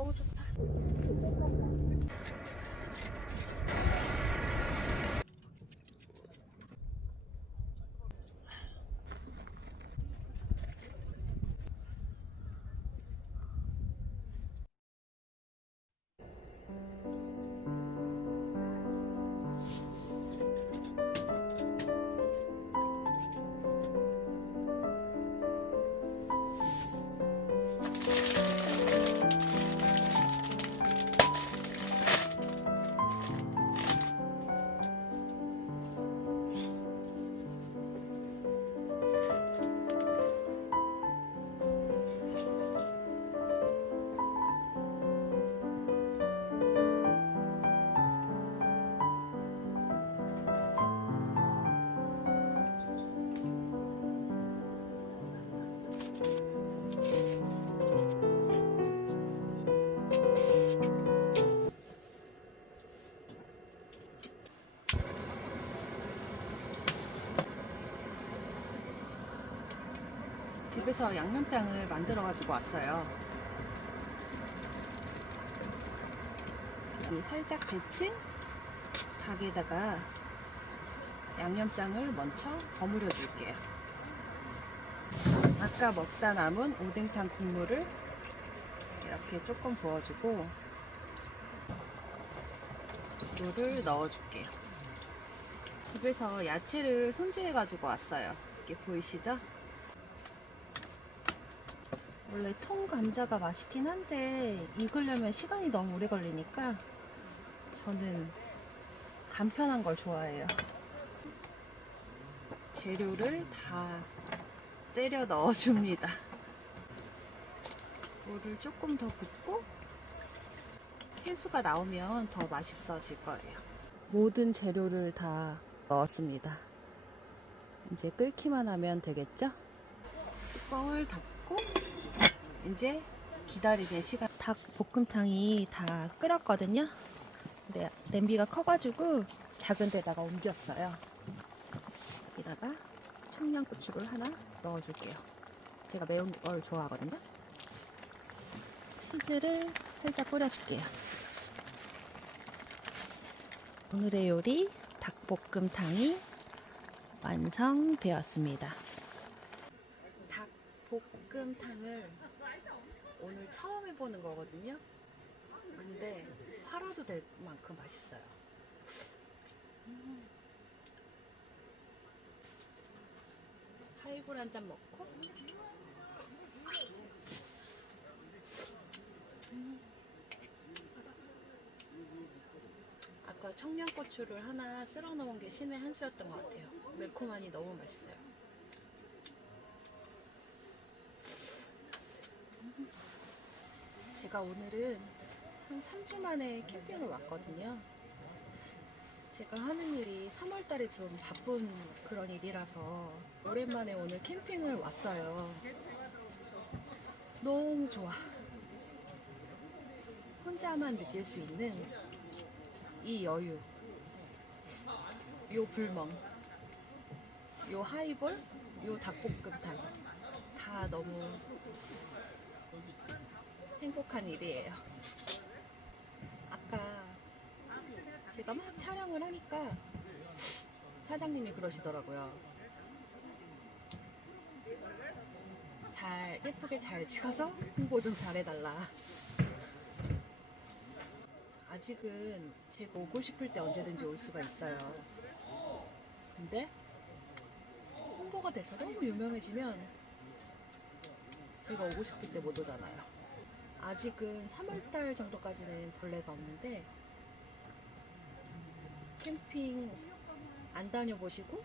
너무 좋다. 집에서 양념장을 만들어 가지고 왔어요. 여기 살짝 데친 닭에다가 양념장을 먼저 버무려 줄게요. 아까 먹다 남은 오뎅탕 국물을 이렇게 조금 부어주고 물을 넣어줄게요. 집에서 야채를 손질해 가지고 왔어요. 이게 보이시죠? 원래 통감자가 맛있긴 한데 익으려면 시간이 너무 오래 걸리니까 저는 간편한 걸 좋아해요. 재료를 다 때려 넣어줍니다. 물을 조금 더 붓고 채수가 나오면 더 맛있어질 거예요. 모든 재료를 다 넣었습니다. 이제 끓기만 하면 되겠죠? 뚜껑을 닫고 이제 기다리는 시간. 닭볶음탕이 다 끓었거든요. 근데 냄비가 커가지고 작은 데다가 옮겼어요. 여기다가 청양고추를 하나 넣어줄게요. 제가 매운 걸 좋아하거든요. 치즈를 살짝 뿌려줄게요. 오늘의 요리 닭볶음탕이 완성되었습니다. 닭볶음탕을 오늘 처음 해보는 거거든요. 근데 팔아도 될 만큼 맛있어요. 하이볼 한 잔 먹고 아까 청양고추를 하나 쓸어 놓은 게 신의 한 수였던 것 같아요. 매콤하니 너무 맛있어요. 제가 오늘은 한 3주 만에 캠핑을 왔거든요. 제가 하는 일이 3월달에 좀 바쁜 그런 일이라서 오랜만에 오늘 캠핑을 왔어요. 너무 좋아. 혼자만 느낄 수 있는 이 여유, 요 불멍, 요 하이볼, 요 닭볶음탕 다 너무 행복한 일이에요. 아까 제가 막 촬영을 하니까 사장님이 그러시더라고요. 예쁘게 잘 찍어서 홍보 좀 잘해달라. 아직은 제가 오고 싶을 때 언제든지 올 수가 있어요. 근데 홍보가 돼서 너무 유명해지면 제가 오고 싶을 때 못 오잖아요. 아직은 3월달 정도까지는 벌레가 없는데 캠핑 안 다녀보시고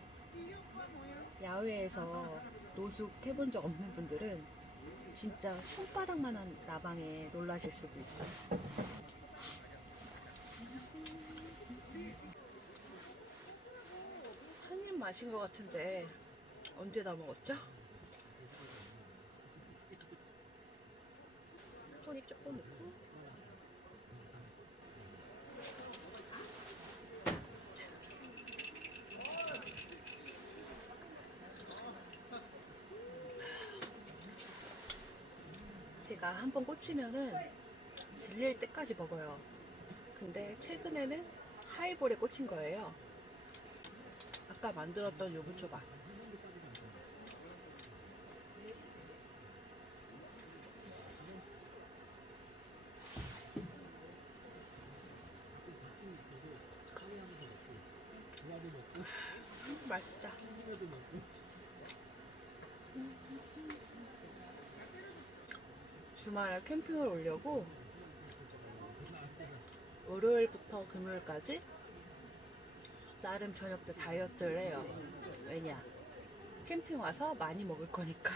야외에서 노숙 해본 적 없는 분들은 진짜 손바닥만한 나방에 놀라실 수도 있어요. 한 입 마신 것 같은데 언제 다 먹었죠? 토닉 조금 넣고 제가 한번 꽂히면은 질릴 때까지 먹어요. 근데 최근에는 하이볼에 꽂힌 거예요. 아까 만들었던 요구초밥. 맛있다. 주말에 캠핑을 오려고 월요일부터 금요일까지 나름 저녁 때 다이어트를 해요. 왜냐? 캠핑 와서 많이 먹을 거니까.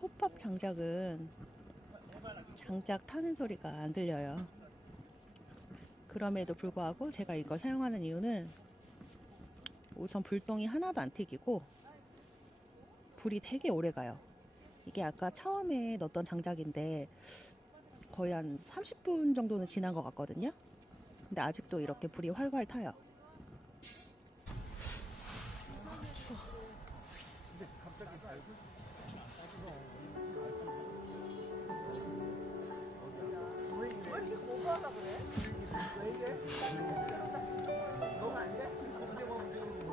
톱밥 장작은 장작 타는 소리가 안 들려요. 그럼에도 불구하고 제가 이걸 사용하는 이유는 우선 불똥이 하나도 안 튀기고 불이 되게 오래 가요. 이게 아까 처음에 넣었던 장작인데 거의 한 30분 정도는 지난 것 같거든요. 근데 아직도 이렇게 불이 활활 타요. 추워.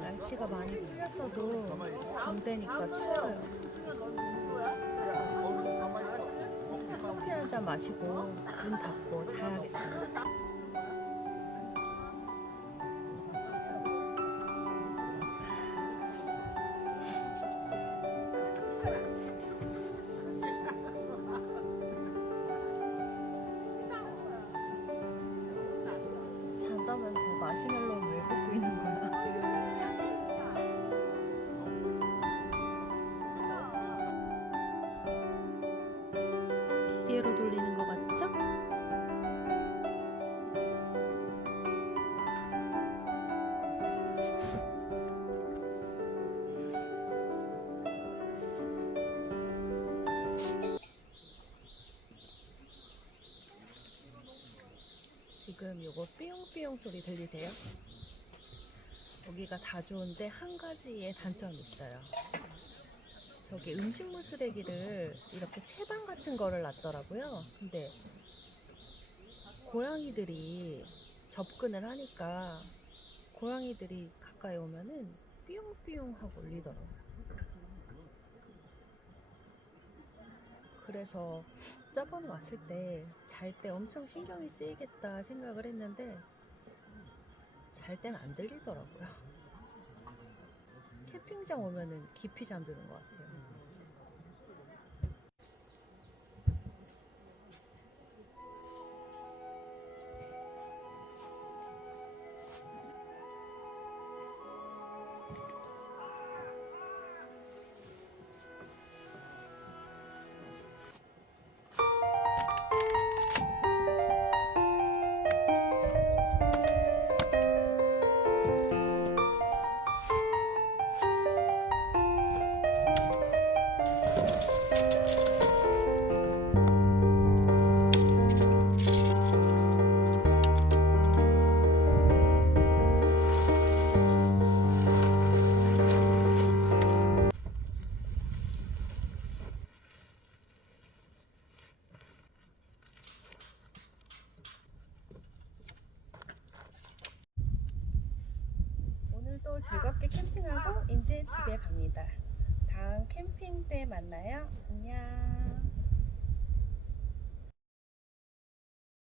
날씨가 많이 풀렸어도 밤 되니까 추워요. 그래서 커피 한 잔 마시고 문 닫고 자야겠어요. 잔다면서 마시멜로는 왜 굽고 있는 거야? 기계로 돌리는 거 맞죠? 지금 요거 삐용삐용 소리 들리세요? 여기가 다 좋은데 한 가지의 단점이 있어요. 저기 음식물 쓰레기를 이렇게 채반 같은 거를 놨더라고요. 근데 고양이들이 접근을 하니까 고양이들이 가까이 오면은 삐용삐용 하고 울리더라고요. 그래서 저번에 왔을 때 잘 때 엄청 신경이 쓰이겠다 생각을 했는데 잘 땐 안 들리더라고요. 캠핑장 오면은 깊이 잠드는 것 같아요. 오늘도 즐겁게 캠핑하고 이제 집에 갑니다. 다음 캠핑 때 만나요. 안녕.